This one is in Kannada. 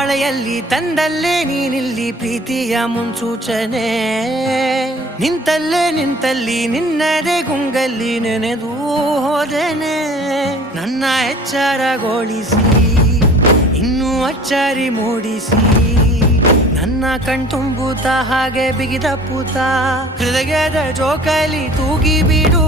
ಮಳೆಯಲ್ಲಿ ತಂದಲ್ಲೇ ನೀನಿಲ್ಲಿ ಪ್ರೀತಿಯ ಮುನ್ಸೂಚನೆ ನಿಂತಲ್ಲಿ ನಿನ್ನದೇ ಗುಂಗಲ್ಲಿ ನೆನೆದು ಹೋದನೆ ನನ್ನ ಎಚ್ಚರಗೊಳಿಸಿ ಇನ್ನೂ ಅಚ್ಚರಿ ಮೂಡಿಸಿ ನನ್ನ ಕಣ್ತುಂಬುತ್ತ ಹಾಗೆ ಬಿಗಿದ ಪೂತ ಹೃದಯದ ಜೋಕಾಲಿ ತೂಗಿ ಬಿಡು